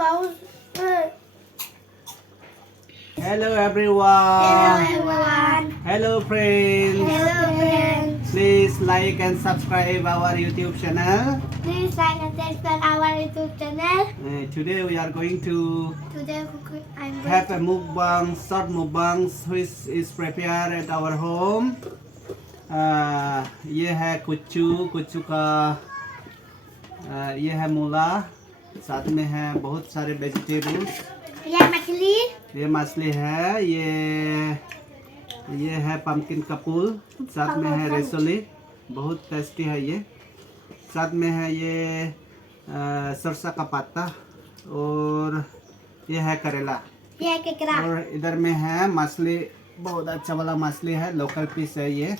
about Hello everyone. everyone. Hello friends. Hello friends. Please like and subscribe our YouTube channel. Please like and subscribe our YouTube channel. Today we are going to Today I'm going have a mukbang, short mukbang which is prepared at our home. ये है कुच्चू का ये है मूला, साथ में है बहुत सारे वेजिटेबल्स। ये मछली है, ये है पम्पकिन का फूल, साथ में है रेसोली, बहुत टेस्टी है ये। साथ में है ये सरसा का पत्ता और ये है करेला। और इधर में है मछली, बहुत अच्छा वाला मछली है, लोकल पीस है, ये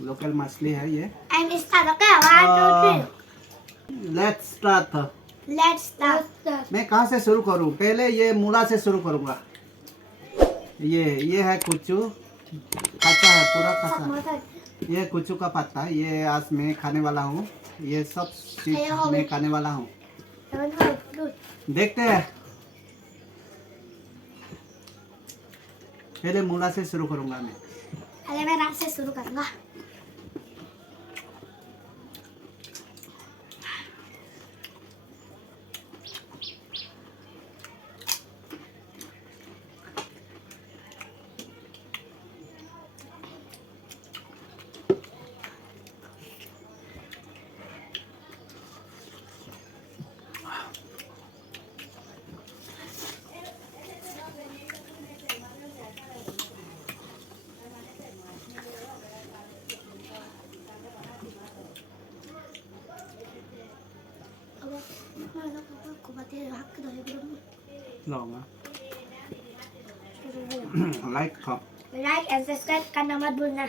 लोकल मछली है ये। Let's start. मैं कहाँ से शुरू करूँ? पहले ये मूला से शुरू करूँगा। ये है कुच्चू, कच्चा है, पूरा कच्चा। ये कुच्चू का पत्ता, ये आज मैं खाने वाला हूँ, ये सब चीज मैं खाने वाला हूँ। देखते हैं। पहले मूला से शुरू करूँगा मैं। पहले मैं रात से शुरू करूँगा। Like and subscribe करना मत भूलना।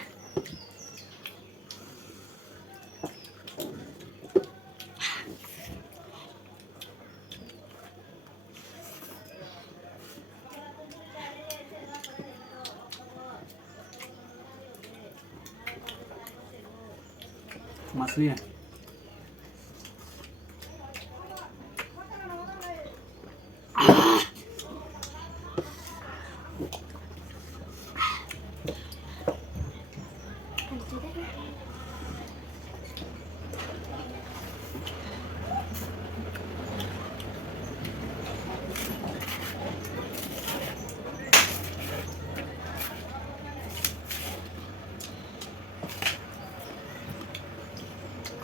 मछली है।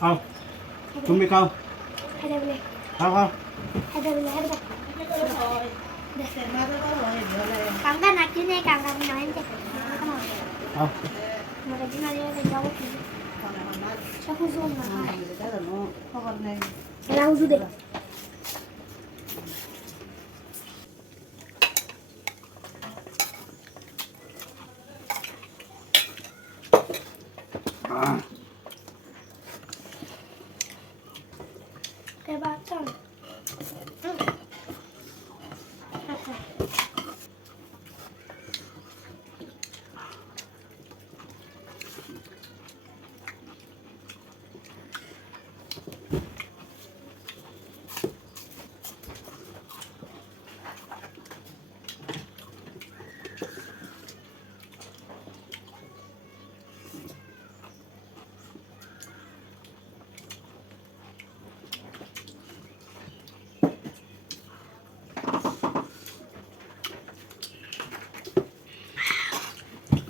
खाओ, तुम भी खाओ। खाओ खाओ। Kangga nanti nih kangga main deh. खाओ। Langsung deh. Kayak bacang.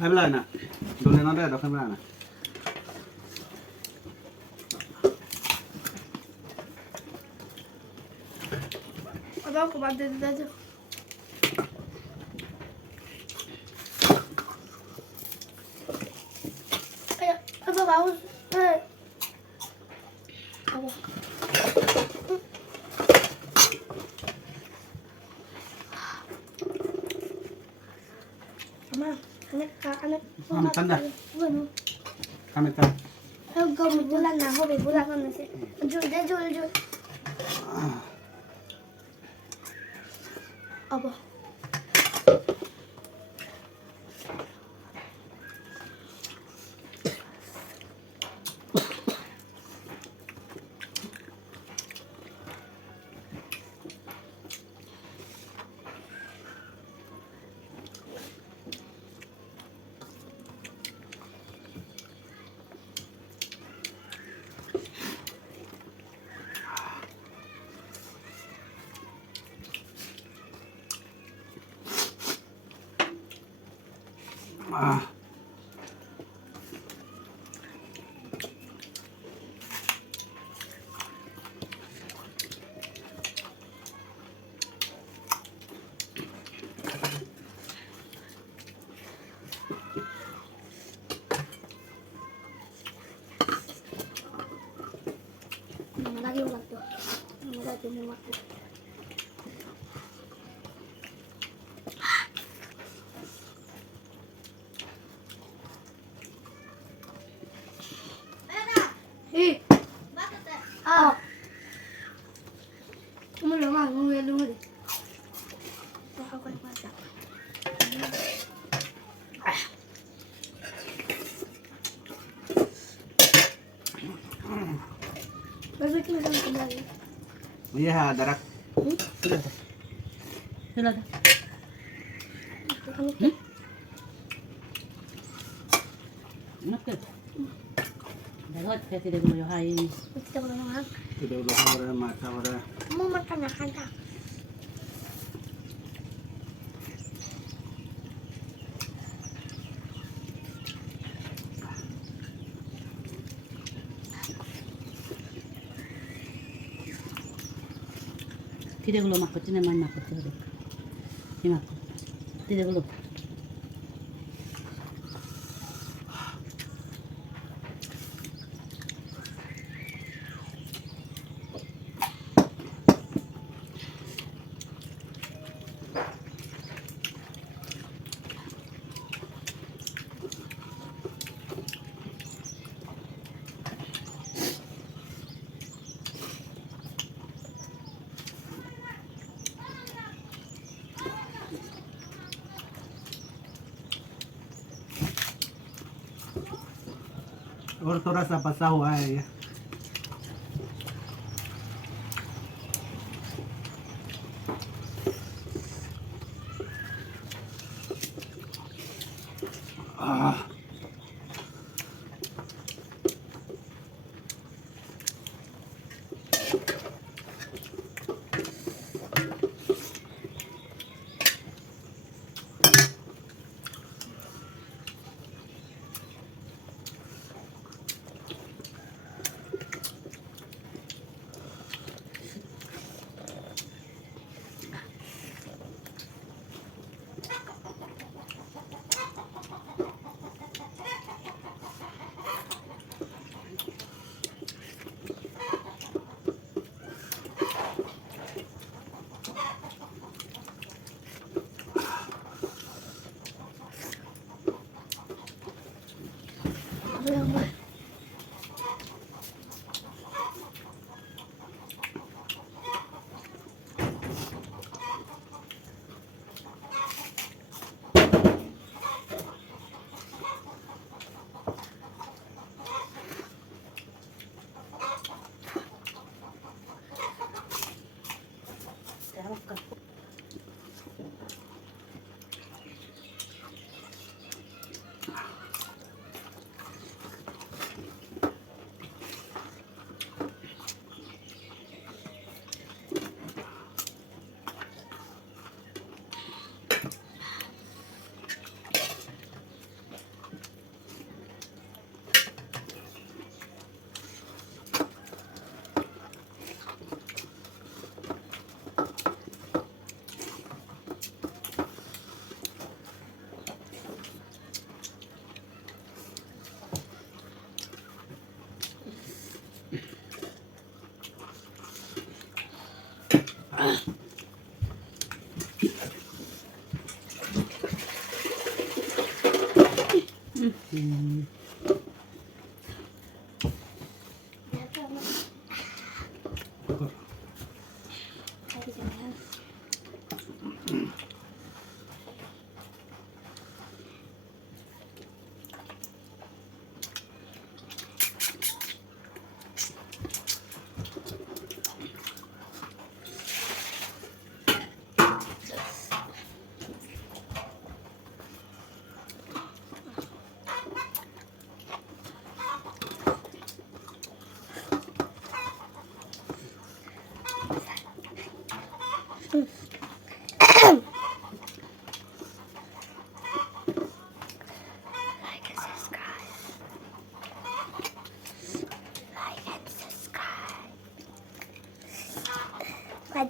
Khai bên này nè, đồ này nó đây, đồ khai bên này nè. Abang aku bantu aja. Ayo, apa bau? Apa? Mama, anak. Makan dah. Bueno. Kami kan. Kau bulan nah, kau bulan kan nasi. Jul. Apa? Ah. Lagi ulang tuh. Lagi mau waktu. Ih. Ah. Kamu udah nggak ngomongin dulu deh. Aku akan masak. Berbikin sama kembali. Iya, darak. Sudah dah. Sudah dah. Kamu Nakit. Dagot kasi tidak mo yung hain. kita udah makan. Tidak ulah orang mata orang. Mau makan makan tak? Tidak gulo makot yun naman makot yun. Di makot. Tidak gulo. और थोड़ा सा फंसा हुआ है ये Belum.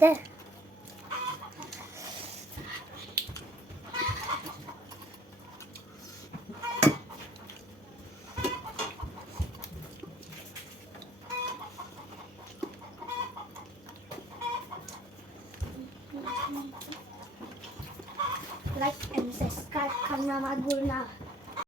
together. Like and subscribe kang na magulna.